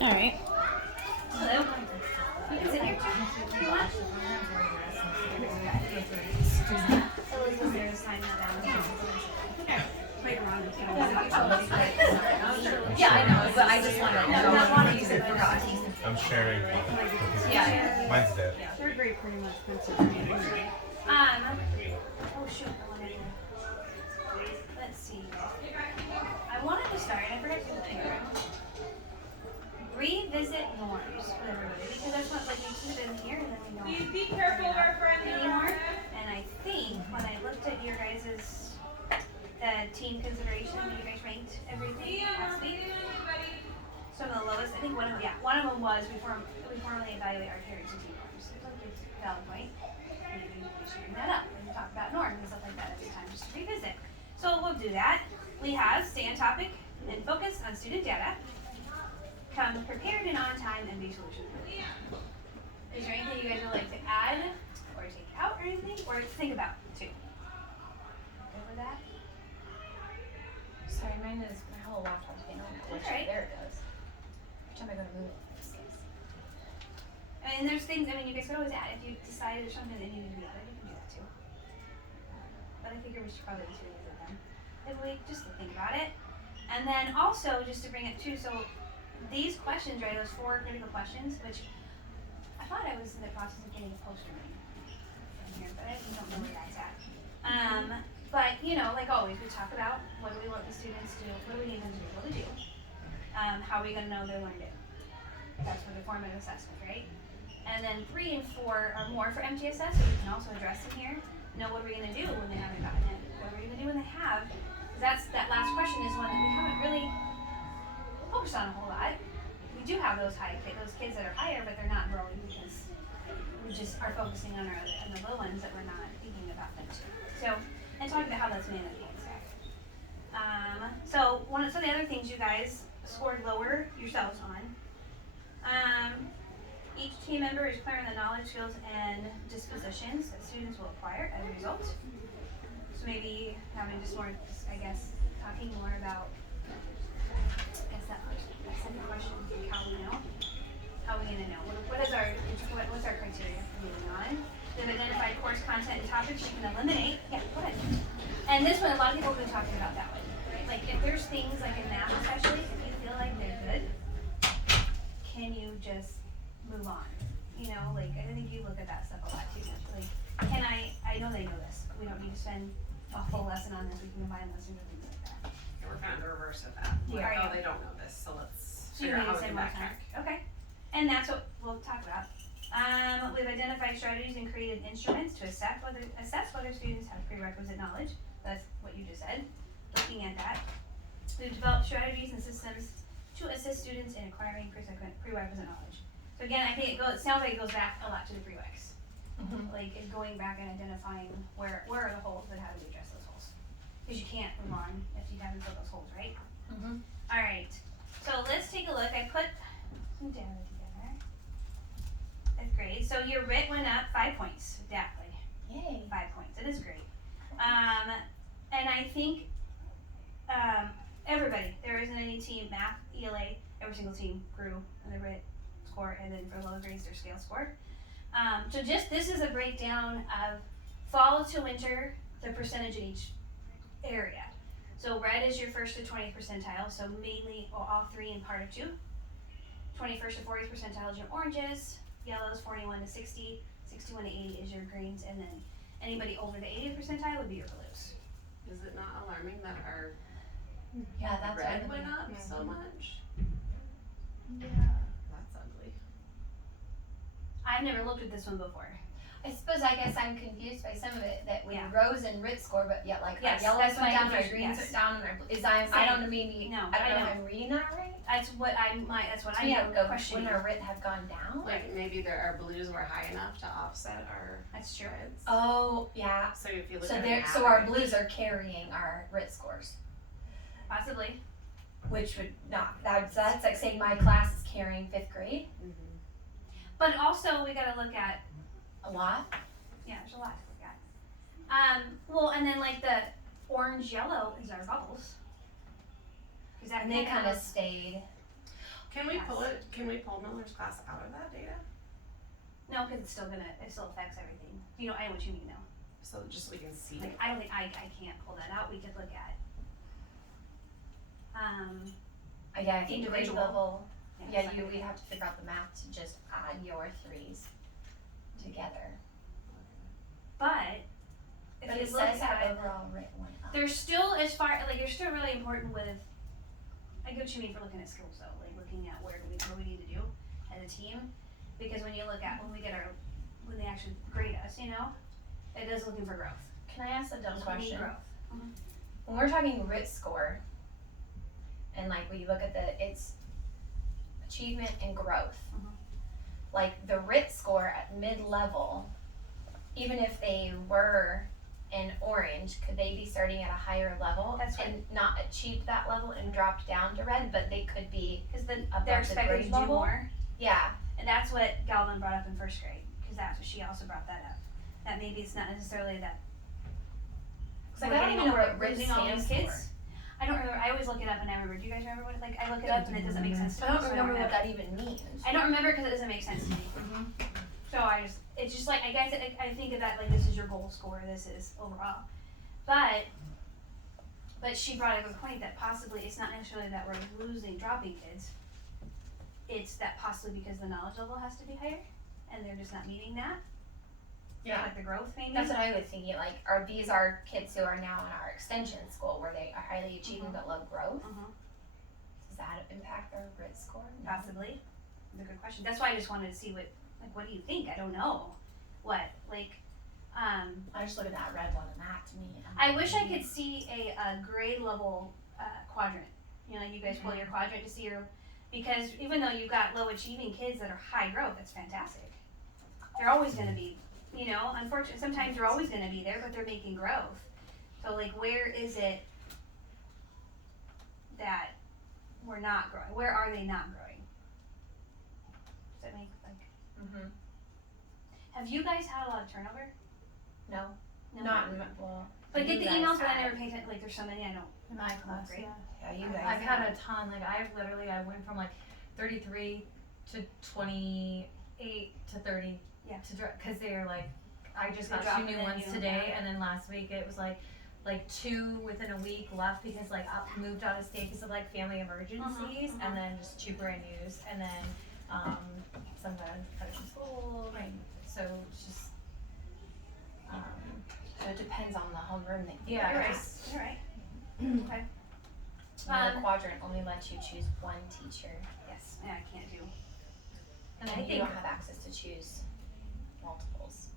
All right. Hello. You can sit here too if you want. Elizabeth, there's sign that down. Later on, Yeah, I know, but I just wanted to know. Not wanting to use it. I'm sharing. Yeah. Mine's dead. Third grade pretty much considered. Oh shoot, let's see. I wanted to start, and I forgot to do the thing around. Revisit norms with everybody, because that's what, like, you should have been here, and then we don't. Please be careful, our friend. Anymore. And I think when I looked at your guys' the team consideration, you guys ranked everything last week. Some of the lowest. I think one of them was we formally evaluate our heritage team norms. It's a good valid point. Maybe we should bring that up and talk about norms and stuff like that every time just to revisit. So we'll do that. We have stay on topic and focus on student data. Come prepared and on time and be solution related. Is there anything you guys would like to add or take out or anything? Or think about too? Over that? Sorry, mine is my whole laptop's being on glitch. That's right. There it goes. Every time I go to move it, it escapes. And there's things, I mean, you guys could always add. If you decide there's something that needed to be added, you can do that too. But I figure we should probably just revisit them. If we just to think about it. And then also, just to bring it too, so these questions, right, those 4 critical questions, which I thought I was in the process of getting a poster made from here, but I don't know where that's at. But, you know, like always, we talk about what do we want the students to do, what do we need them to be able to do, how are we going to know they learned it. That's for the formative assessment, right? And then 3 and 4 are more for MTSS, so we can also address them here. Know what are we going to do when they haven't gotten it? What are we going to do when they have? Because that last question is one that we haven't really focused on a whole lot. We do have those kids that are higher, but they're not growing because we just are focusing on the low ones that we're not thinking about them too. So, and talking about how that's managed and stuff. So some of the other things you guys scored lower yourselves on. Each team member is clear on the knowledge, skills, and dispositions that students will acquire as a result. So maybe having just more, I guess, talking more about, that second question, how we know. How are we going to know? What's our criteria for moving on? They've identified course content and topics you can eliminate. Yeah, go ahead. And this one, a lot of people have been talking about that one. Right? Like if there's things like in math especially, if you feel like they're good, can you just move on? You know, like I think you look at that stuff a lot too much. Like, I know they know this, but we don't need to spend a full lesson on this. We can combine lessons or things like that. We're kind of the reverse of that. Yeah. Like, oh, they don't know this, so let's So you figure out need how to we spend can more time. backtrack. Okay. And that's what we'll talk about. We've identified strategies and created instruments to assess whether students have prerequisite knowledge. That's what you just said. Looking at that. We've developed strategies and systems to assist students in acquiring prerequisite knowledge. So again, I think it sounds like it goes back a lot to the prereqs. Mm-hmm. Like it's going back and identifying where are the holes and how do we address those holes. Because you can't move on if you haven't filled those holes, right? Mm-hmm. All right. So let's take a look. I put some data together. 5th grade. So your RIT went up 5 points. Exactly. Yay. 5 points. It is great. And I think everybody, there isn't any team, math, ELA, every single team grew in the RIT score, and then for lower grades, their scale score. So this is a breakdown of fall to winter, the percentage in each area. So red is your 1st to 20th percentile, so mainly all 3 and part of 2. 21st to 40th percentile is your oranges, yellows 41 to 60, 61 to 80 is your greens, and then anybody over the 80th percentile would be your blues. Is it not alarming that our Yeah, that's red what went up Mm-hmm. so much? Yeah. That's ugly. I've never looked at this one before. I suppose I guess I'm confused by some of it that we Yeah. rose and RIT score, but yet like Yes, our yellows that's went my down, our confusion, greens yes. went down, and our is I Same. don't know maybe No, I don't I know know. if I'm reading that right. That's what I Yeah, am go questioning. when our RIT have gone down. Like maybe our blues were high enough to offset our That's true. reds. Oh yeah. So if you look So at there, an so our average- blues are carrying our RIT scores, Possibly. which would not. That's like saying my class is carrying 5th grade Mhm. But also we gotta look at, a lot. yeah, there's a lot to look at. Well, and then like the orange yellow is our bubbles. Is that And they kind of of stayed. Can we Yes. pull can we pull Miller's class out of that data? No, because it still affects everything. You know, I know what you mean though. So just so we can see. Like, I don't think, I can't pull that out, we could look at. Yeah, I think grade Individual. level, yeah, it's not we have to figure out the math to just add your threes together. But, if But you it look says our at, overall rate went up. there's still, as far, like, you're still really important with, I get what you mean for looking at skills though, like looking at what we need to do as a team. Because when you look at, when they actually grade us, you know, it is looking for growth. Can I ask a dumb We need question? growth. When we're talking RIT score, and like we look at it's achievement and growth, Mhm. like the RIT score at mid-level, even if they were in orange, could they be starting at a higher level That's right. and not achieve that level and drop down to red, but they could be Cause then above they're the expected grade to do level? more. Yeah, And that's what Galvin brought up in first grade, because that's what she also brought that up. That maybe it's not necessarily that. because like, I don't even know what RIT losing all these stands kids. for. I don't remember. I always look it up and I remember. Do you guys remember what? Like I look it up and it doesn't make sense to I me. don't so remember what have that even means. I don't remember because it doesn't make sense to me. So it's just like I guess I think of that like this is your goal score. This is overall, but she brought up a point that possibly it's not necessarily that we're dropping kids. It's that possibly because the knowledge level has to be higher, and they're just not meeting that. Yeah. Like the growth maybe. That's what I was thinking, like, are these our kids who are now in our extension school where they are highly achieving but low growth? Does that impact their RIT score? No. Possibly. That's a good question. That's why I just wanted to see what do you think? I don't know. What, like, I just look at that red one and that to me. I wish I could see a grade level quadrant. You know, you guys pull your quadrant to see because even though you've got low achieving kids that are high growth, that's fantastic. They're always gonna be, you know, unfortunately, sometimes they're always gonna be there, but they're making growth. So like, where is it that we're not growing? Where are they not growing? Does that make, like, have you guys had a lot of turnover? No, No. not in, well. But I get you the guys emails, but I had. never pay attention, like, there's so many I don't. In my class, Great. yeah. Yeah, you guys. I've had a ton, like I went from like 33 to 28 to 30. Yeah. Cause they're like, I just They got drop 2 and new then ones you- today yeah. and then last week it was like 2 within a week left because like I moved out of state because of like family emergencies and then just 2 brand news and then, sometimes cut from school. Right. So it's just, So it depends on the homeroom that you Yeah, You're right, use. you're right. Okay, And the quadrant only lets you choose one teacher. yes, yeah, I can't do. and And I you think, don't have access to choose multiples.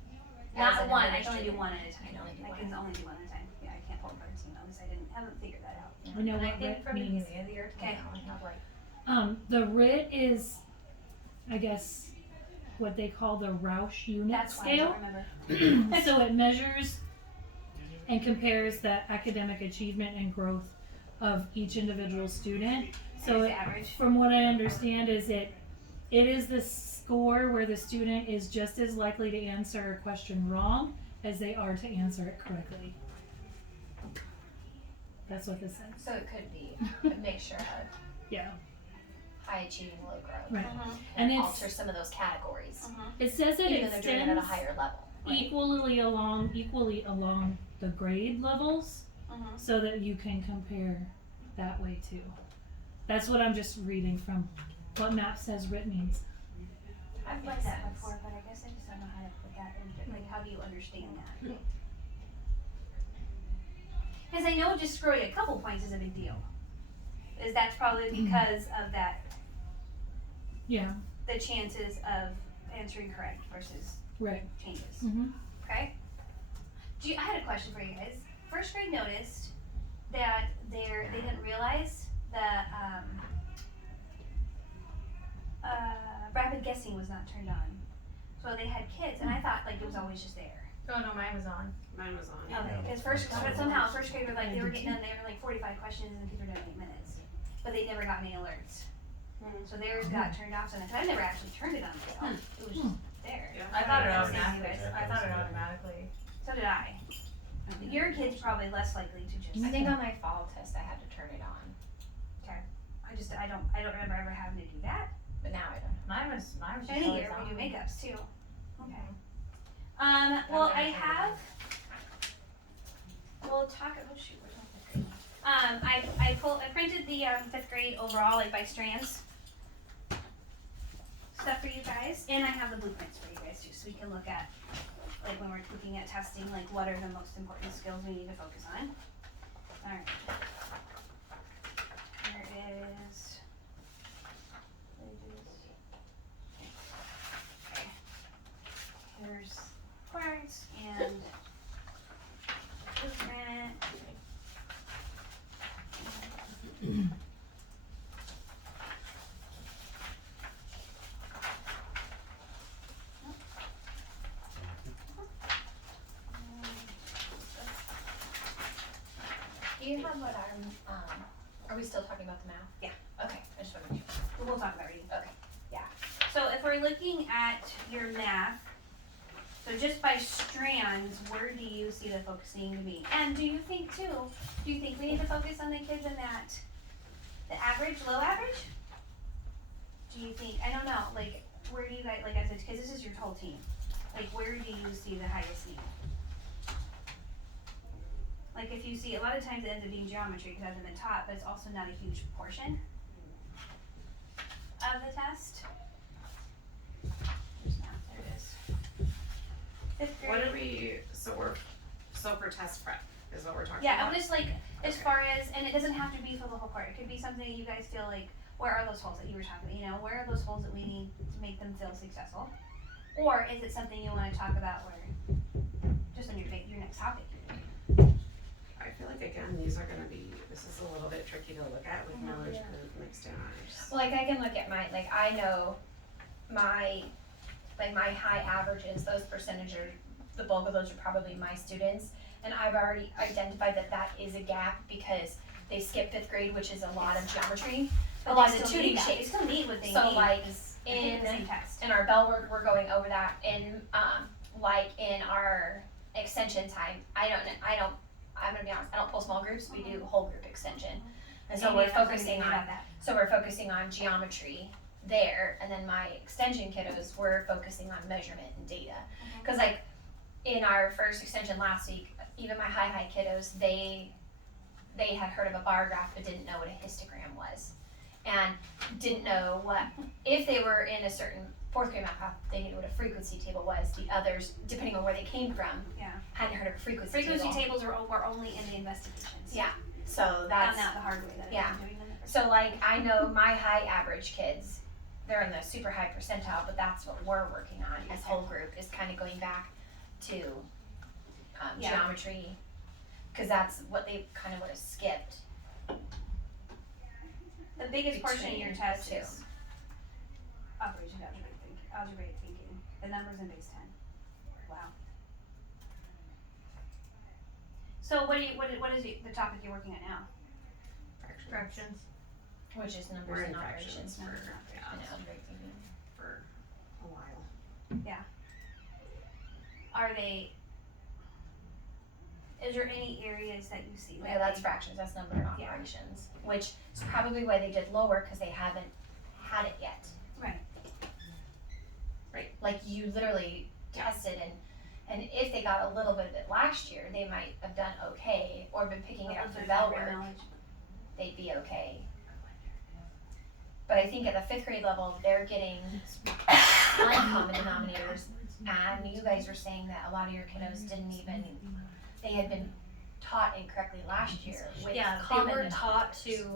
As Not an one, I can only do administrator. one at a time. You can only do I one can at a only do one at a time. Yeah, I can't pull apart a team, at least haven't figured that out. I know and I what think RIT from the means. beginning of the year to Okay. now, I have like, The RIT is, I guess, what they call the Roush unit That's why I scale. don't remember. So it measures and compares the academic achievement and growth of each individual student. So It's it, average. from what I understand is it is the score where the student is just as likely to answer a question wrong as they are to answer it correctly. That's what this says. So it could be a mixture of Yeah. high achieving, low growth. Right. Mhm. And And it's- alter some of those categories. It says it Even though they're doing it at a extends higher level. equally along the grade levels so that you can compare that way too. That's what I'm just reading from what MAP says RIT means. I've Makes read that sense. before, but I guess I just don't know how to put that into, like, how do you understand that? Because I know just scoring a couple points is a big deal. That's probably because of that, Yeah, the chances of answering correct versus right. changes. Mm-hmm. Okay? I had a question for you guys. First grade noticed that they didn't realize that rapid guessing was not turned on. So they had kids, and I thought like it was always just there. oh no, mine was on. Mine was on. Okay, because somehow first grade were like they were getting done. They were like 45 questions, and the kids were done in 8 minutes, but they never got any alerts. So theirs got turned off, and I never actually turned it on myself. It was just there. Yeah. I thought it Yeah. automatically. So did I. Your kid's probably less likely to just. I think on my fall test I had to turn it on. I don't remember ever having to do that. was just Any always year we do on. makeups too. Okay. Well, I have. We'll talk. Oh shoot, where's my fifth grade? I printed the fifth grade overall, like by strands stuff for you guys, and I have the blueprints for you guys too, so we can look at like when we're looking at testing, like what are the most important skills we need to focus on. All right. There is. Okay. Here's parts and blueprint. Do you have what are we still talking about the math? Yeah. Okay, I just wanted to make sure. We'll talk about reading. Okay. Yeah. So if we're looking at your math, so just by strands, where do you see the focusing to be? And do you think we need to focus on the kids in that, the average, low average? Do you think, I don't know, like, where do you guys, like I said, because this is your whole team, like, where do you see the highest need? Like, if you see, a lot of times it ends up being geometry because it hasn't been taught, but it's also not a huge portion of the test. There's math, there it is. Fifth grade. What are we, so for test prep is what we're talking Yeah, about? I'm just like, as Okay. far as, and it doesn't have to be for the whole part, it could be something that you guys feel like, where are those holes that you were talking about, you know, where are those holes that we need to make them feel successful? Or is it something you wanna talk about where, just on your next topic? I feel like again, these are gonna be, this is a little bit tricky to look at with millage group mixed in honors. Well, like I can look at my, like I know my high averages, those percentages, the bulk of those are probably my students. And I've already identified that that is a gap because they skip fifth grade, which is a lot of geometry, a lot of the 2D They shapes. still need what they So need. like They take the in same test. our bell work, we're going over that. In like in our extension time, I'm gonna be honest, I don't pull small groups. We do whole group extension, and so we're focusing on that. so we're focusing on geometry there, and then my extension kiddos we're focusing on measurement and data. Because like in our first extension last week, even my high kiddos, they had heard of a bar graph but didn't know what a histogram was, and didn't know what if they were in a certain fourth grade math class, they knew what a frequency table was. The others, depending on where they came from, Yeah. hadn't heard of a frequency Frequency table. tables were only in the investigations. Yeah. So Found that's out the hard way that yeah. I've been doing them. the first so like I know my high average kids, they're in the super high percentile, but that's what we're working on as whole group is kind of going back to Yeah. geometry, because that's what they kind of would have skipped. The biggest portion of your Between test the two. is operation algebraic thinking. The numbers in base 10. Wow. So what is the topic you're working at now? Fractions. Which is numbers We're in and fractions operations for, and algebraic thinking. for a while. Is there any areas that you see? Yeah, that's fractions. That's number and Yeah. operations, which is probably why they did lower because they haven't had it yet. Right. Right. Like you literally tested and if they got a little bit of it last year, they might have done okay or been picking it up through bell work. They'd be okay. But I think at the fifth grade level, they're getting uncommon denominators, and you guys were saying that a lot of your kiddos they had been taught incorrectly last year with Yeah, they common were taught denominators. to,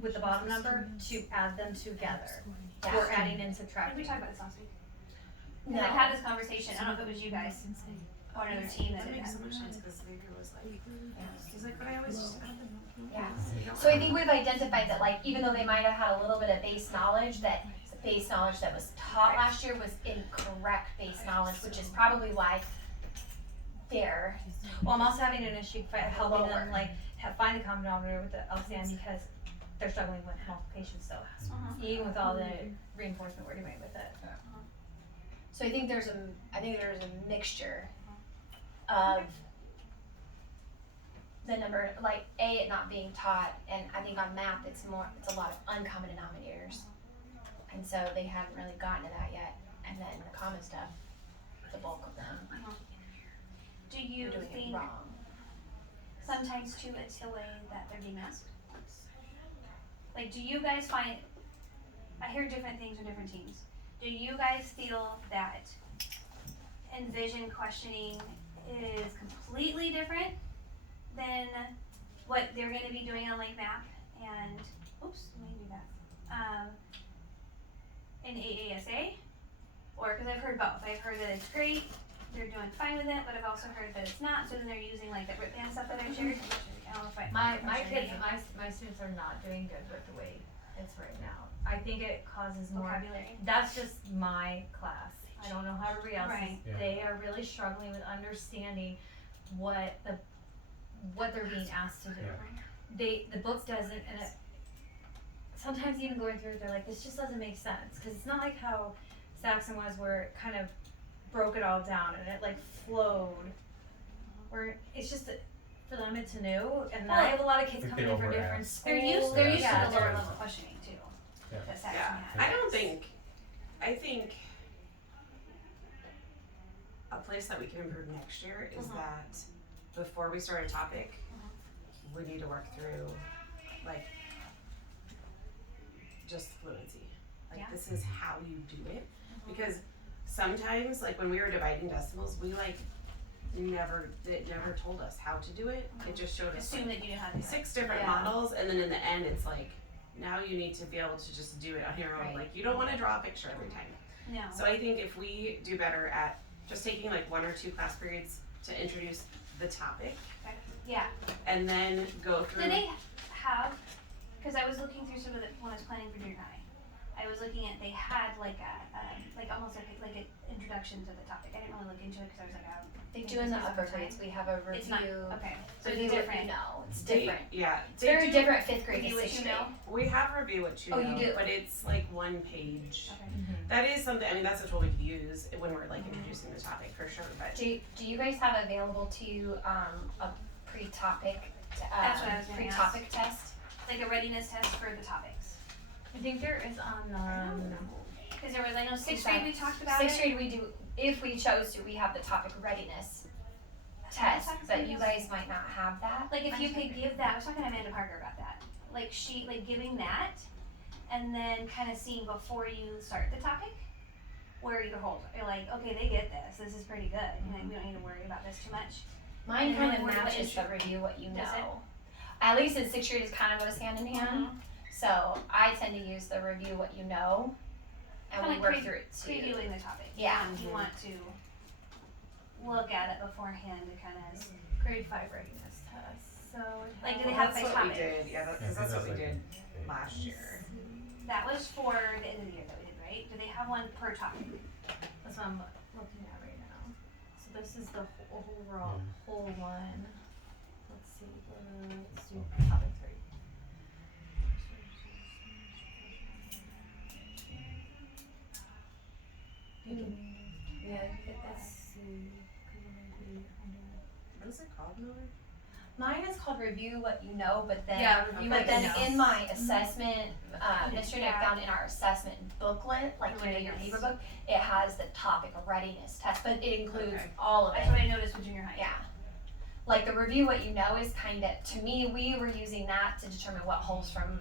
with the bottom number, to add them together. Yeah. Or adding and Did we subtracting. talk about this last week? No. Because I've had this conversation. I don't know if it was you guys or another team that That did makes that. so much sense because Xavier was like, he's like, but I always just add them. Yeah. We don't So I have think we've identified that like even though they might have had a little bit of base knowledge, that the base knowledge that was taught last year was incorrect base knowledge, which is probably why they're Well, I'm also having an issue helping Lower. them like find the common denominator with the LCM because they're struggling with multiplication still, even with all the reinforcement we're doing with it. so I think there's a mixture of the number like it not being taught, and I think on math it's a lot of uncommon denominators, and so they hadn't really gotten to that yet. And then the common stuff, the bulk of them Do you are doing think it wrong. sometimes too it's the way that they're being asked? Like, do you guys find, I hear different things from different teams. Do you guys feel that envision questioning is completely different than what they're gonna be doing on Lake Map and, oops, let me do that, in AASA? Or, cause I've heard both, I've heard that it's great, they're doing fine with it, but I've also heard that it's not, so then they're using like the grip band stuff that I've shared. I don't know if I. My if I'm kids, sharing my students are not doing good with the way it's right now. I think it causes more, vocabulary. that's just my class. I don't know how everybody else Right. is. They are really struggling with understanding what they're being asked to do. Yeah. The book doesn't, and it, sometimes even going through it, they're like, this just doesn't make sense, cause it's not like how Saxon was where it kind of broke it all down and it like flowed. Where it's just, for them it's new, and I have a lot of kids Like coming they in from different over-ask. schools. They're used Yeah, to the lower they're- level questioning too. Yeah. That Saxon Yeah, had. I think a place that we can improve next year is that before we start a topic, we need to work through like just fluency. Like Yeah. this is how you do it. Because sometimes like when we were dividing decimals, we like it never told us how to do it. It just showed us Assume like that you know how to do it. 6 different Yeah. models, and then in the end it's like now you need to be able to just do it on your own. Right. Like you don't want to draw a picture every time. No. So I think if we do better at just taking like 1 or 2 class periods to introduce the topic Yeah. and then go through. Do they have, cause I was looking through some of the, when I was planning for junior high, I was looking at, they had like like almost like an introduction to the topic. I didn't really look into it cause I was like, oh. They maybe do in the this upper isn't grades. time. We have a It's not, review. okay, so Review it's what different. you know. It's They- different. Yeah. It's they very do- different 5th grade Review to what 6th you grade. know. We have review what you Oh, know, you do? but it's like 1 page. Okay. That is something. I mean, that's a tool we could use when we're like introducing the topic for sure. But Do you guys have available to a pre-topic That's what I was gonna pre-topic test? Like a readiness test for the topics. I think there is on, I don't know. Cause there was, I know 6th grade we talked about 6th it. grade we do, if we chose to, we have the topic readiness test, but you guys might not have that. Like if you could give that, I was talking to Amanda Parker about that. Like giving that and then kind of seeing before you start the topic where you hold, you're like, okay, they get this is pretty good. You know, we don't need to worry about this too much. Mine And kind then of what about matches the intro- review what you Does it? know. At least in 6th grade it kind of goes hand in hand. So I tend to use the review what you know, and Kinda we work pre- through it too. Previewing the topic. Yeah. You want to look at it beforehand to kind of. grade 5 readiness test, so. Like, do they Well, have that's by what we topic? did. Yeah, Yeah, because that's what we like did okay. last year. That was for the end of the year that we did, right? Do they have one per topic? That's what I'm looking at right now. So this is the whole one. Let's see, let's do topic 3. Yeah, Let's see. What is it called, Miller? Mine is called review what you know, but then Yeah, review but what then you know. in my assessment, Mr. Nick Yeah. found in our assessment booklet, like you know your Readiness. paper book, it has the topic of readiness test, but it includes Okay. all of That's it. what I noticed with junior high. Yeah. Like the review what you know is kind of, to me, we were using that to determine what holes from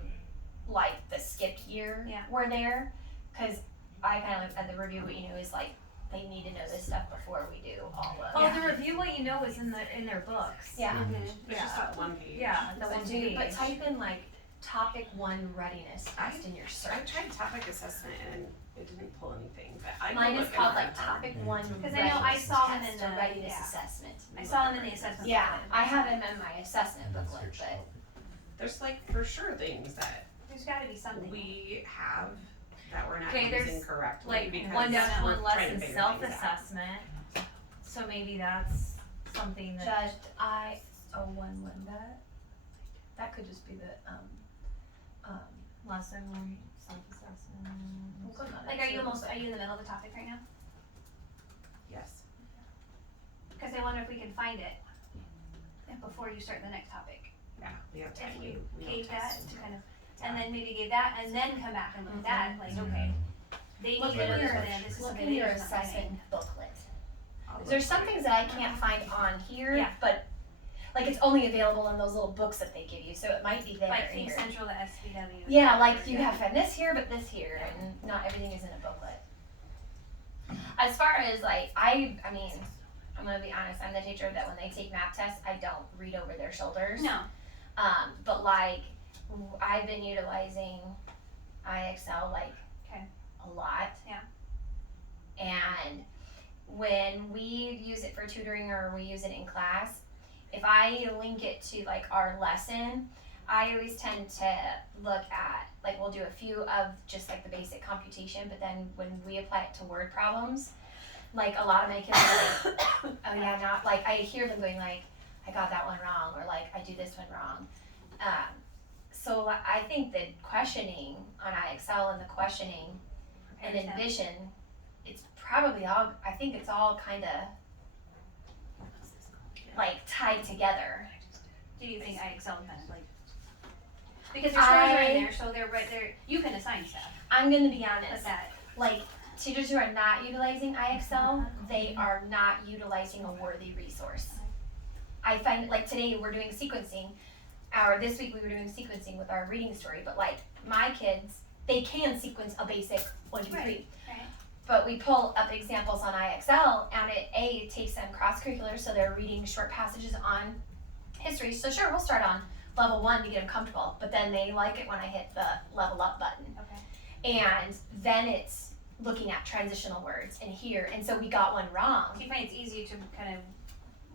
like the skipped year Yeah. were there. Cause I kind of looked at the review what you know is like, they need to know this stuff before we do all of Oh, it. the review what you know is in their books. Yeah. Mhm. It's just Yeah. that 1 page. Yeah, the But one do- page. But type in like topic 1 readiness test in your I search. tried topic assessment and it didn't pull anything, but I Mine can is look called in like our- topic 1 'Cause I know I readiness saw them test in or the- readiness yeah. assessment. I saw them in the assessment. Yeah, booklet. I have them in my assessment And then booklet, search but topic. There's like for sure things that There's gotta be something. we have that we're not Okay, there's, using correctly Like because one down, we're one trying lesson to figure things out. self-assessment. So maybe that's something that. Judged I-01 that could just be the Lesson 1 self-assessment. Like, are you in the middle of the topic right now? Yes. Cause I wonder if we can find it before you start the next topic. Yeah, we have time. If you We don't gave that test to until- kind of, and then maybe gave that, and then come back and look at that, like, okay, they Look need to in know your, this, this is look something in they your just not assessment missing. booklet. I'll There's look some for it. things that I can't find on here, Yeah. but like it's only available in those little books that they give you, so it might be there Like Think here. Central, the SBW. Yeah, like you have this here, but this here, and not everything is in a booklet. As far as like, I mean, I'm gonna be honest, I'm the teacher that when they take math tests, I don't read over their shoulders. No, But like, I've been utilizing IXL like Okay. a lot. Yeah. And when we use it for tutoring or we use it in class, if I link it to like our lesson, I always tend to look at, like we'll do a few of just like the basic computation, but then when we apply it to word problems, like a lot of my kids are like, oh yeah, not like, I hear them going like, I got that one wrong, or like, I do this one wrong. So I think the questioning on IXL and the questioning and Prepares them. Envision, it's probably all, I think it's all kind of like tied together. Do you think IXL kind of like, because your scores are in there, so they're right there, you can assign stuff, I'm gonna be but honest, that, like teachers who are not utilizing IXL, they are not utilizing a worthy resource. I find like today we're doing sequencing, or this week we were doing sequencing with our reading story, but like my kids, they can sequence a basic 1, 2, 3. Right. But we pull up examples on IXL and it takes them cross-curricular, so they're reading short passages on history. So sure, we'll start on level 1 to get them comfortable, but then they like it when I hit the level up button. okay. And then it's looking at transitional words in here, and so we got one wrong. So you find it's easier to kind of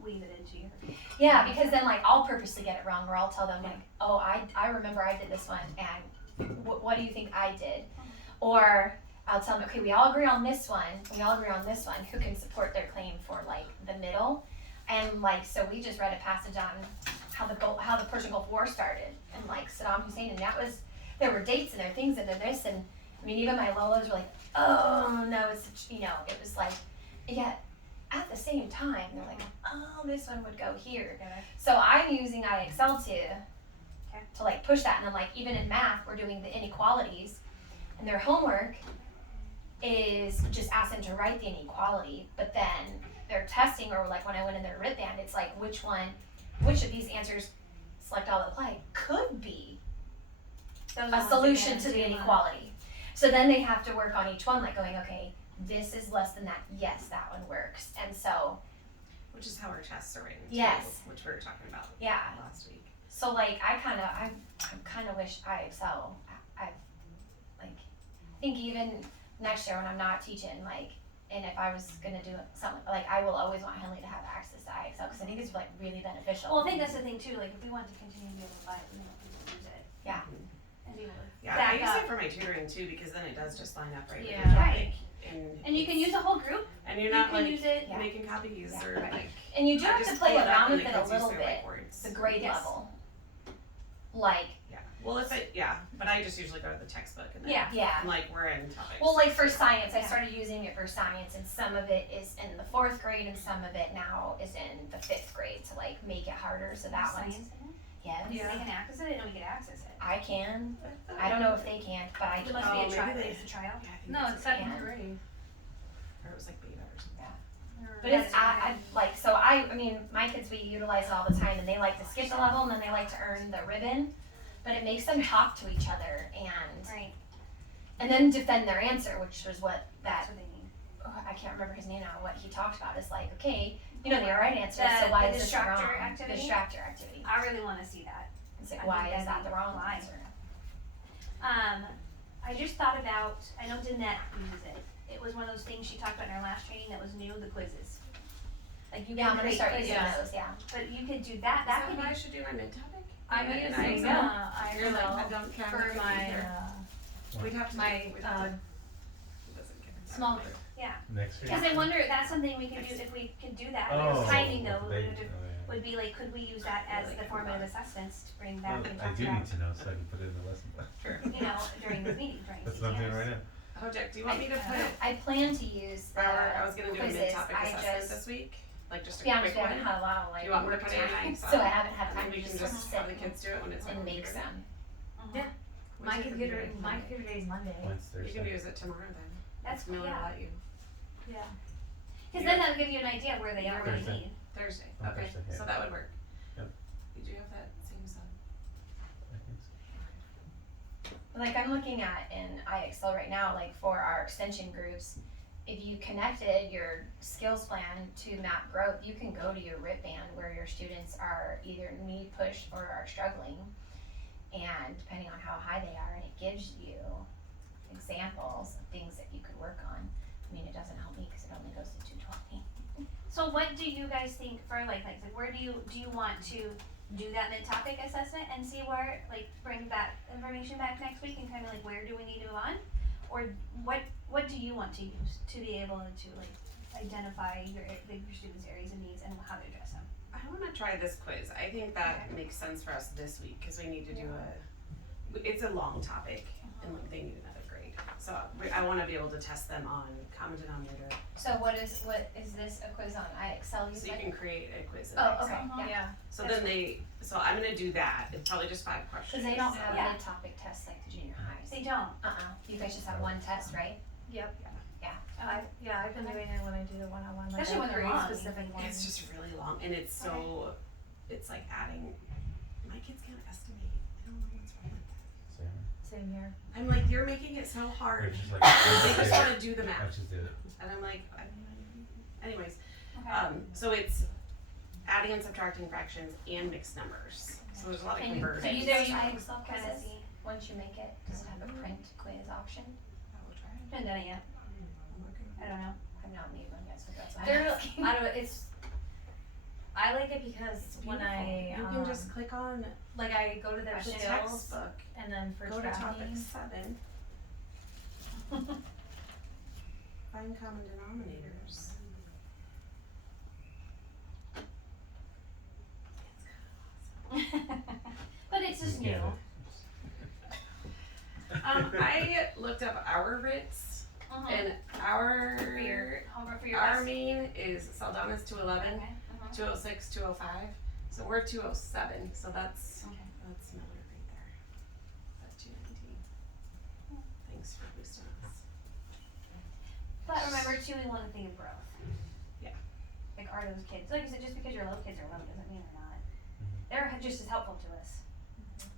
weave it into your. Yeah, because then like I'll purposely get it wrong, or I'll tell them like, oh, I remember I did this one, and what do you think I did? Or I'll tell them, okay, we all agree on this one, who can support their claim for like the middle? And like, so we just read a passage on how the Persian Gulf War started, and like Saddam Hussein, and that was, there were dates and there were things and there this, and I mean, even my Lolas were like, oh no, it's, you know, it was like, yet at the same time, they're like, oh, this one would go here. Together. So I'm using IXL to like push that, and then like even in math, we're doing the inequalities, and their homework is just ask them to write the inequality, but then their testing, or like when I went in their writ band, it's like which of these answers, select all that apply, could be Those are a the ones solution that to the get into, inequality. So then they have to work on each one, like going, okay, this is less than that, yes, that one works. And so, Which is how our tests are written too, Yes. which we were talking about yeah. last week. So like I kind of wish IXL, I think even next year when I'm not teaching, like, and if I was gonna do something, like I will always want Henley to have access to IXL, because I think it's like really beneficial. Well, I think that's the thing too, like if we want to continue to be able to buy it, we have to use it. Yeah. And be able to Yeah, back I use up. it for my tutoring too, because then it does just line up right with Yeah. your Right. topic. And you can use a whole group, And you're you not can like use it, Yeah. making copies Yeah, or right. like. And you do I have to just play pull it up around and with the it a kids use little their bit, whiteboards. the grade Yes. level. Like, Yeah, well if it, yeah, but I just usually go to the textbook and then. Yeah. yeah. I'm like, we're in topics. Well, like for science, I Yeah. started using it for science, and some of it is in the 4th grade, and some of it now is in the 5th grade to like make it harder. So that one's, science in it. yes, They can access it and we can access it. I can. I don't know if they can, but I It can. must be Oh, a maybe trial, they- it's a trial. Yeah, I think No, it's a second Yeah. grade. Or it was like beta or something. But it's, I like, so I mean, my kids, we utilize it all the time, and they like to skip the level, and then they like to earn the ribbon, but it makes them talk to each other, Right, and then defend their answer, which was what that's that, what they need. I can't remember his name now, what he talked about is like, okay, you know the right answer, The- so why the is this wrong? distractor activity? Distractor activity. I really wanna see that. It's like, I why think is that'd that the be wrong why. answer? I just thought about, I know Danette uses it. It was one of those things she talked about in our last training that was new, the quizzes. Like you Yeah, I'm can gonna create start quizzes, using those, yeah. but you could do that, Is that that could what I be, should do my mid-topic? I'm Maybe an using, IXL? You're like, I IXL don't care. for I'm not my, either. We'd have to. my, we'd have to- He doesn't care. small Either. Next year? cause I wonder, that's something we could do, if we could do that, Oh, like timing though, they- would, would be like, could we use that as the formative assessments to bring back and I talk do about, need to know so I can put it in the lesson plan. Sure. you know, during the meetings, during That's what I'm doing CTMs. right now. Oh, Jack, do you want me to put, I plan to use the I was gonna do a quizzes, mid-topic I assessment just, this week, like just to a be honest, quick we haven't one. had a lot of like Do you want me to work put it in time, IXL? so I haven't had And time then to we can just just sit have the kids do it when it's on and the make computer. some. We My What's your computer Monday? day is Monday. Mine's You can Thursday. use it tomorrow then. That's Miller will yeah. let you. Yeah. Because then that'll give you an idea of where they are, what they Thursday. need. Thursday. On Okay. Thursday, yeah. So that would work. Yep. Did you have that same son? I think so. Like I'm looking at in IXL right now, like for our extension groups, if you connected your skills plan to map growth, you can go to your RIP band where your students are either need push or are struggling. And depending on how high they are, and it gives you examples of things that you could work on. I mean, it doesn't help me because it only goes to 220. So what do you guys think for like where do you want to do that mid-topic assessment and see where, like, bring that information back next week and kind of like where do we need to move on? Or what do you want to use to be able to like identify your students' areas of needs and how to address them? I want to try this quiz. I think that makes sense for us this week because we need to do it's a long topic and like they need another grade. So I want to be able to test them on common denominator. So what is this a quiz on IXL? So you said? can create a quiz. in Oh, Excel. okay. Yeah. So then so I'm gonna do that. It's probably just 5 questions. Because they don't have Yeah. mid-topic tests like the junior highs. They don't. You guys just have one test, right? Yep. Yeah. I've been doing it when I do the one-on-one. Like Especially when they're very long. specific ones. It's just really long and it's so it's like adding. My kids can't estimate. I don't know what's wrong with that. Same. Same here. I'm like, you're making it so hard. It's just like, They just want to do the I math, just did it. and I'm like, anyways. Okay. So it's adding and subtracting fractions and mixed numbers. So there's a lot of Can you conversions. do IXL Kind of quizzes? see. Once you make it, does it have a print quiz option? I will try it. Haven't done it yet. I'm working on I don't know. I've not made one yet, so that's why I'm They're, asking. I don't know, I like it because when I, You can just click on like I go to their the skills textbook, and then for go to topic tracking. 7, find common denominators. But it's just You new. get it. I looked up our RITs, and For your homework for your our class. mean is Saldana's 211, Okay. 206, 205. So we're 207. So that's Okay. Miller right there. That's 219. Thanks for boosting us. But remember too, we want to think of growth. Yeah. Like, are those kids, like I said, just because your low kids are low doesn't mean they're not. They're just as helpful to us.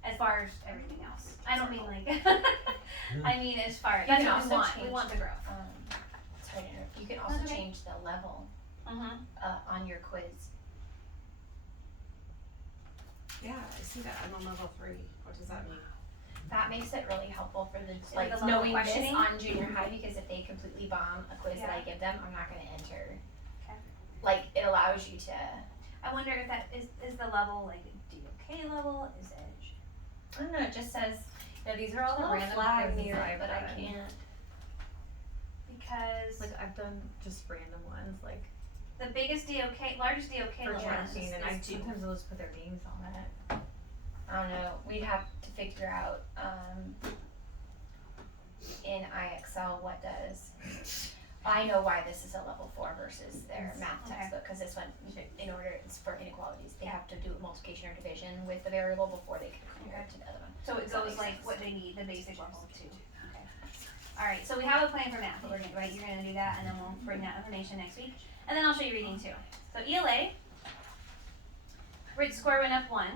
As far as everything else. I don't mean like, I mean as far as, You that's can what we also want, we change- want the growth. Sorry to interrupt. You can also That's okay. change the level Mm-hmm. on your quiz. Yeah, I see that. I'm on level 3. What does that mean? That makes it really helpful for the Like like the level knowing this questioning? on junior high, because if they completely bomb a quiz that I give them, I'm not gonna enter. Okay. Like it allows you to. I wonder if that is the level like DOK level, is it? I don't know. It just says Yeah, these are all the little random flag quizzes near it, I've but I done. can't. Because Like I've done just random ones, like the biggest DOK, largest DOK for level tracking, and I is 2. sometimes will just put their names on it. I don't know. We'd have to figure out in IXL what does. I know why this is a level 4 versus their math Okay. textbook, because this one, in order, it's for inequalities. They have to do multiplication or division with the variable before they can compare it to the other one. So it Does that goes make like sense? what they need, the basic level too. Okay. Alright, so we have a plan for math, but we're gonna, right, you're gonna do that and then we'll bring that information next week. And then I'll show you reading too. So ELA, Rit score went up 1.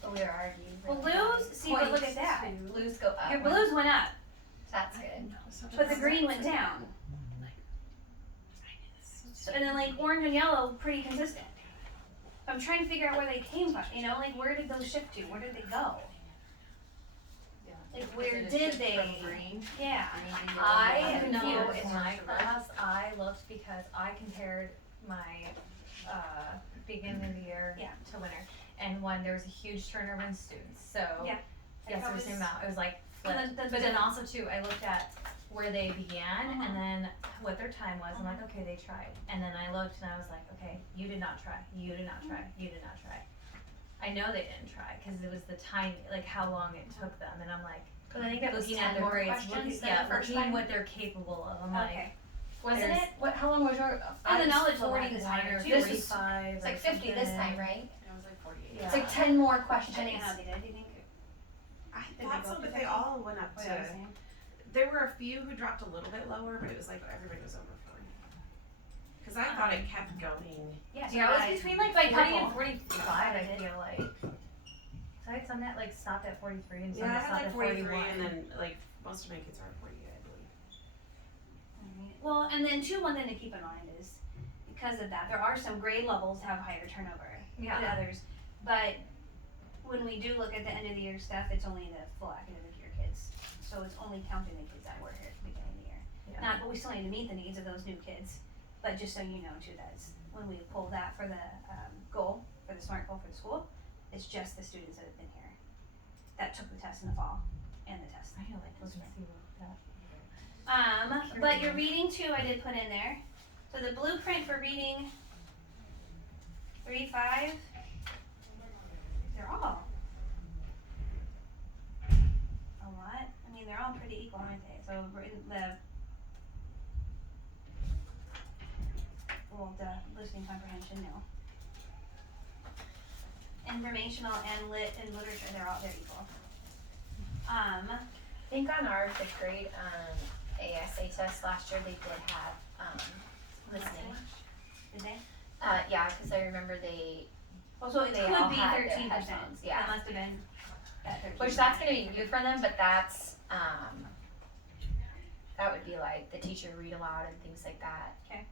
But we are already. Blues, see, but look at that. Blues go up. Your blues went up, That's good. but the green went down. So, and then like orange and yellow, pretty consistent. I'm trying to figure out where they came from, you know, like where did those shift to? Where did they go? Like where did they? Yeah. I I'm know confused. in my class, I looked because I compared my beginning of the year Yeah. to winter, and when there was a huge turnover in students, so Yeah. yes, it was the same amount. It was like flipped. And then But then also too, I looked at where they began Uh-huh. and then what their time was. I'm like, okay, they tried, and then I looked and I was like, okay, you did not try, you did not try, you did not try. I know they didn't try because it was the time, like how long it took them, and I'm like, Because I think it was looking at 10 their more grades, questions looking, than the first looking time. what they're capable of. I'm like, Okay. Wasn't there's- it? What? How long was your? And the I was knowledge level 41 is higher or too. This is- 45. It's or like 50 this something. time, right? It was like 48. Yeah. It's like 10 more questions. Depending on how they did, do you think? I Did they thought go so, up but to they 50? all went up What I was to. saying. There were a few who dropped a little bit lower, but it was like everybody was over 40. Because I thought it kept going. Yeah, so Yeah, it I- was between like by 40 couple. and 45, I I did. feel like. So I had some that like stopped at 43 and some Yeah, I that had stopped like at 43, 41. and then like most of my kids are 48, I believe. Alright. Well, and then too, one thing to keep in mind is because of that, there are some grade levels have higher turnover Yeah. than others. But when we do look at the end of the year stuff, it's only the full academic year kids. So it's only counting the kids that were here at the beginning of the year. Yeah. Not, but we still need to meet the needs of those new kids. But just so you know too, that's when we pull that for the goal, for the SMART goal for the school, it's just the students that have been here that took the test in the fall and the test. I feel like looking to see what that. But your reading too, I did put in there. So the blueprint for reading 3-5, they're all a lot. I mean, they're all pretty equal, aren't they? So we're in the listening comprehension, no. Informational and lit and literature, they're equal. I think on our 5th grade ASA test last year, they did have listening. Did they? Yeah, because I remember they, Oh, so it They could all be had their 13%. headphones, yeah. That must have been that 13%. which that's gonna be new for them, but that's that would be like the teacher read aloud and things like that. Okay.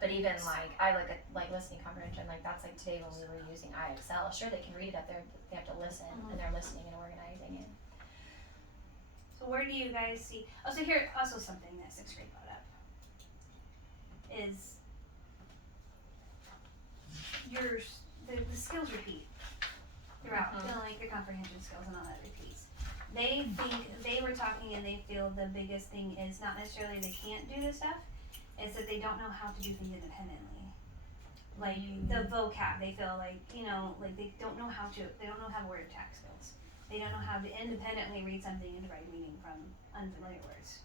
But even like I look at like listening comprehension, like that's like today when we were using IXL. Sure, they can read it up there, but they have to listen, and they're listening and organizing it. So where do you guys see? Oh, so here also something that 6th grade brought up is the skills repeat throughout. You know, like the comprehension skills and all that repeats. They think they were talking and they feel the biggest thing is not necessarily they can't do this stuff, it's that they don't know how to do things independently. Like the vocab, they feel like, you know, like they don't know how word attack skills. They don't know how to independently read something and to write meaning from unfamiliar words.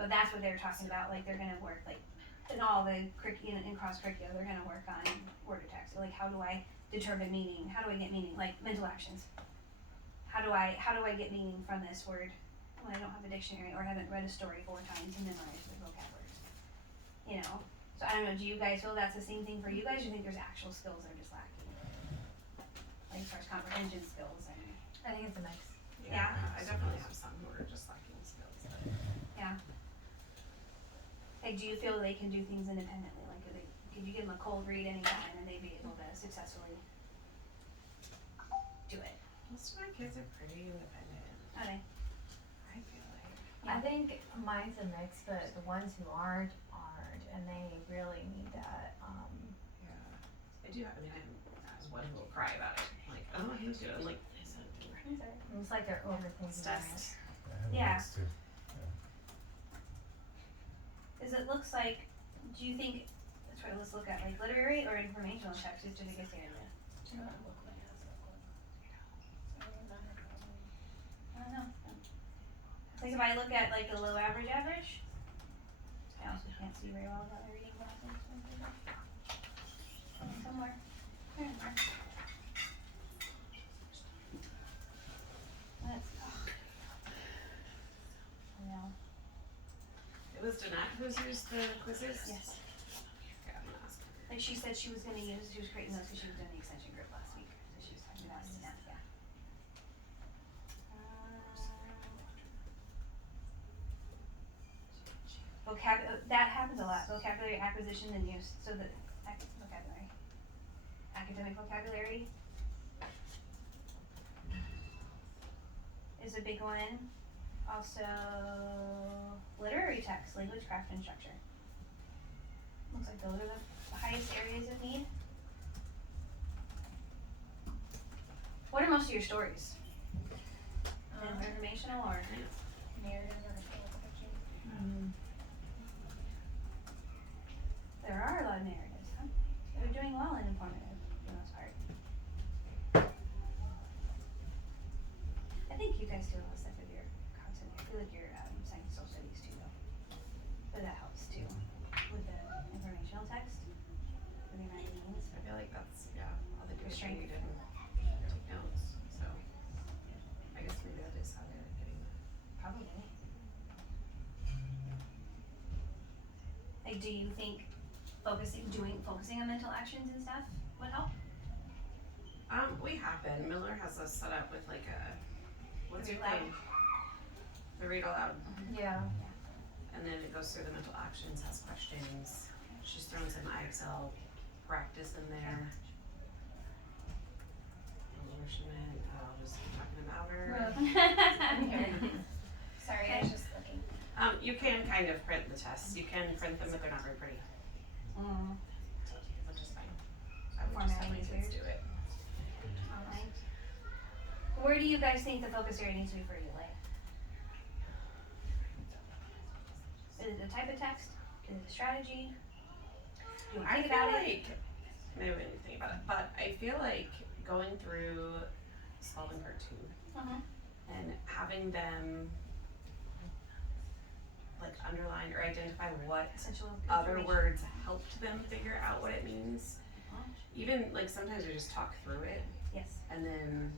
So that's what they're talking about, like they're gonna work like in all the in cross curricular, they're gonna work on word attack. So like how do I determine meaning? How do I get meaning? Like mental actions. How do I get meaning from this word when I don't have a dictionary or haven't read a story 4 times and memorized the vocab words? You know? So I don't know, do you guys feel that's the same thing for you guys, or do you think there's actual skills that are just lacking? Like as far as comprehension skills and I think it's a mix. Yeah. I definitely have some who are just lacking skills. like do you feel they can do things independently? Like could you give them a cold read anytime and they'd be able to successfully do it? Most of my kids are pretty independent. Are they? I feel like. I think mine's a mix, but the ones who aren't, and they really need that. Yeah. I do have, I have one who will cry about it. Like, oh, I can do it. I'm like, it's not doing it. It's like they're overthinking it. Stressed. Yeah. Mix too. Is it looks like, do you think, let's look at like literary or informational text is the biggest area? I don't know. Like if I look at like the low average, I also can't see very well without my reading glasses. Somewhere. There they are. I know. It was Danette who's used the quizzes? Yes. Okay, I'm gonna ask her. Like she said she was creating those because she was doing the extension group last week. So she was talking about it, yeah. That happens a lot. Vocabulary acquisition and use. So the vocabulary, academic vocabulary is a big one. Also, literary text, language, craft, and structure. Looks like those are the highest areas of need. What are most of your stories? Informational or Narrative or there are a lot of narratives, huh? They're doing well in informative for the most part. I think you guys do a lot of stuff with your content. I feel like your science and social studies too, though. But that helps too with the informational text, with the magazines. I feel like that's, yeah, all they do is Strength. read and take notes, so. Like, do you think focusing on mental actions and stuff would help? We have been. Miller has us set up with like a, what's The your read thing? The read aloud. Yeah. And then it goes through the mental actions, has questions. She's thrown some IXL practice in there. I'll just keep talking about her. Sorry, I was just looking. You can kind of print the tests. You can print them, but they're not very pretty, which is fine. I would just have my Formatting is kids weird. do it. Online. Where do you guys think the focus area needs to be for you? Like, is it the type of text? Is it the strategy? Do you want to I think feel about it? like, maybe we didn't think about it, but I feel like going through solving part 2 and having them like underline or identify what Essential other information. words helped them figure out what it means. Even like sometimes we just talk through it Yes. and then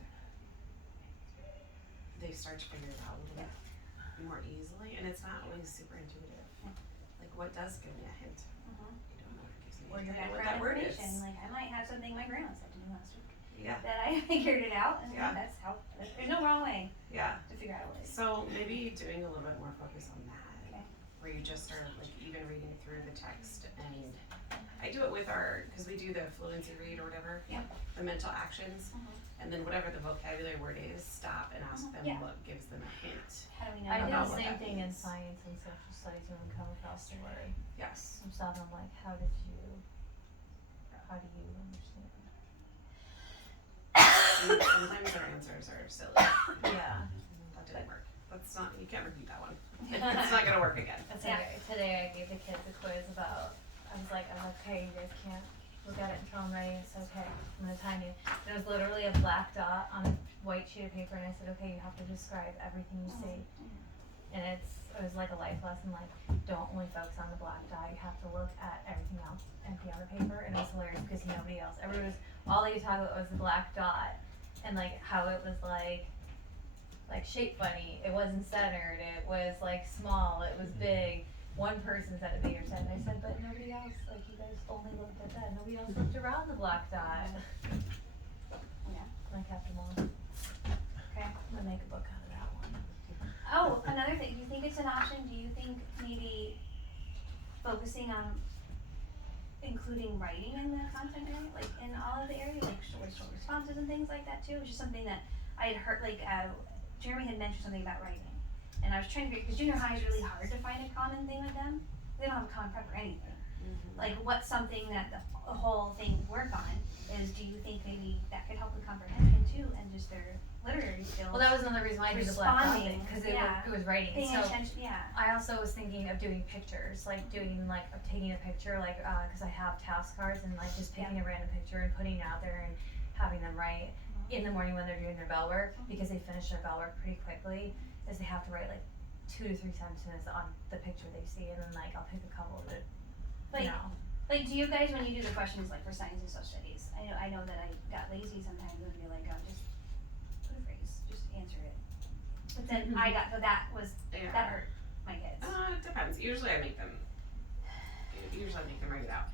they start to figure it out a little bit more easily, and it's not always super intuitive. Like, what does give me a hint? You don't know what gives me a Or hint. your I know what background that word is. information. Like, I might have something my grandma said to me last week Yeah, that I figured it out, and Yeah. that's how. There's no wrong way yeah. to figure out what it is. So maybe doing a little bit more focus on that, Okay. where you just are like even reading through the text, and I do it with our, because we do the fluency read or whatever, Yeah. the mental actions, and then whatever the vocabulary word is, stop and ask them Yeah. what gives them a hint. How do we know? I did about the what same that thing in means. science and social studies when we come across the word. Yes. I'm stopping, I'm like, how do you understand? And sometimes our answers are silly. Yeah. That didn't work. That's not, you can't repeat that one. It's not gonna work again. That's today I gave the kids a quiz about, I was like, okay, you guys can't look at it until I'm ready. It's okay, I'm gonna time you. And it was literally a black dot on a white sheet of paper, and I said, okay, you have to describe everything you see. And it was like a life lesson, like, don't only focus on the black dot, you have to look at everything else empty on the paper. And it was hilarious because nobody else, everyone was, all they could talk about was the black dot, and like how it was like shape funny, it wasn't centered, it was like small, it was big. One person said it bigger said, and I said, but nobody else, like, you guys only looked at that, nobody else looked around the black dot. Yeah. And I kept them all. Okay. I'm gonna make a book out of that one. Oh, another thing. Do you think it's an option? Do you think maybe focusing on including writing in the content area, like in all of the areas, like short responses and things like that too? It's just something that I had heard, like, Jeremy had mentioned something about writing. And I was trying to figure, because junior high is really hard to find a common thing with them. They don't have a common prep or anything. Like, what's something that the whole thing work on is, do you think maybe that could help with comprehension too, and just their literary skills? Well, that was another reason why I did the black dot thing, Responding, cause yeah. it was writing, Paying so. attention, yeah. I also was thinking of doing pictures, like taking a picture, like, cause I have task cards and like just picking a random picture and putting it out there and having them write in the morning when they're doing their bell work, because they finish their bell work pretty quickly, is they have to write like 2 to 3 sentences on the picture they see, and then like I'll pick a couple that, you know. Like, do you guys, when you do the questions like for science and social studies, I know that I got lazy sometimes and be like, oh, just put a phrase, just answer it. But then that Yeah. that hurt my kids. It depends. Usually I make them write it out.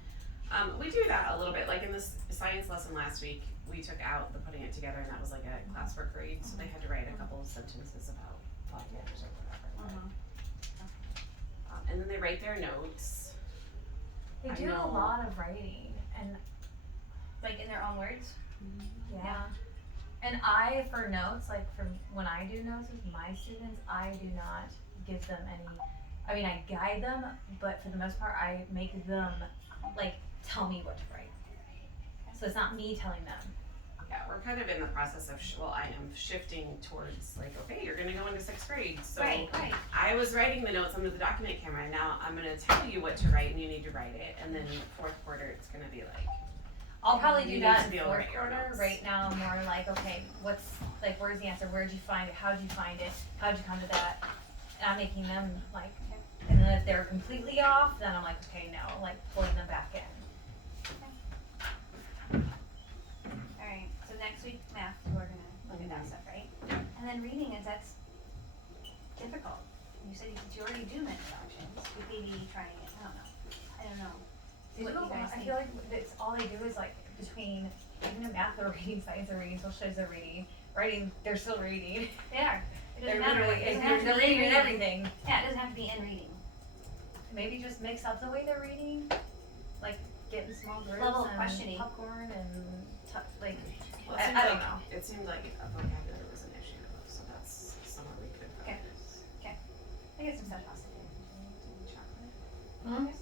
We do that a little bit, like in this science lesson last week, we took out the putting it together, and that was like a classwork grade, so they had to write a couple of sentences about polymers or whatever. And then they write their notes. They I do know. a lot of writing, and Like in their own words. yeah. And I, for notes, like from when I do notes with my students, I do not give them any, I mean, I guide them, but for the most part, I make them, like, tell me what to write. So it's not me telling them. Yeah, we're kind of in the process of, I am shifting towards like, okay, you're gonna go into 6th grade, so Right. I was writing the notes under the document camera, and now I'm gonna tell you what to write, and you need to write it, and then 4th quarter, it's gonna be like, I'll probably You do need that to in be able to 4th write your quarter. notes. Right now, I'm more like, okay, where's the answer? Where'd you find it? How'd you find it? How'd you come to that? And I'm making them like, and then if they're completely off, then I'm like, okay, no, like pulling them back in. Alright, so next week, math, we're gonna look at that stuff, right? And then reading that's difficult. You said you already do mental actions, you maybe trying it, I don't know. don't know. They What do you a guys lot. I think? feel like it's all they do is like between even in math they're reading, science they're reading, social studies they're reading, writing they're still reading. They are. It They're doesn't matter. literally It doesn't have to they're be reading in in reading. everything. Yeah, it doesn't have to be in reading. Maybe just mix up the way they're reading, like get in small groups Level of and questioning. popcorn and like Well, I it seemed don't like, know. it seemed like a vocabulary was an issue, so that's somewhere we could Okay. focus. I get some stuff possible. Chocolate. Mm-hmm.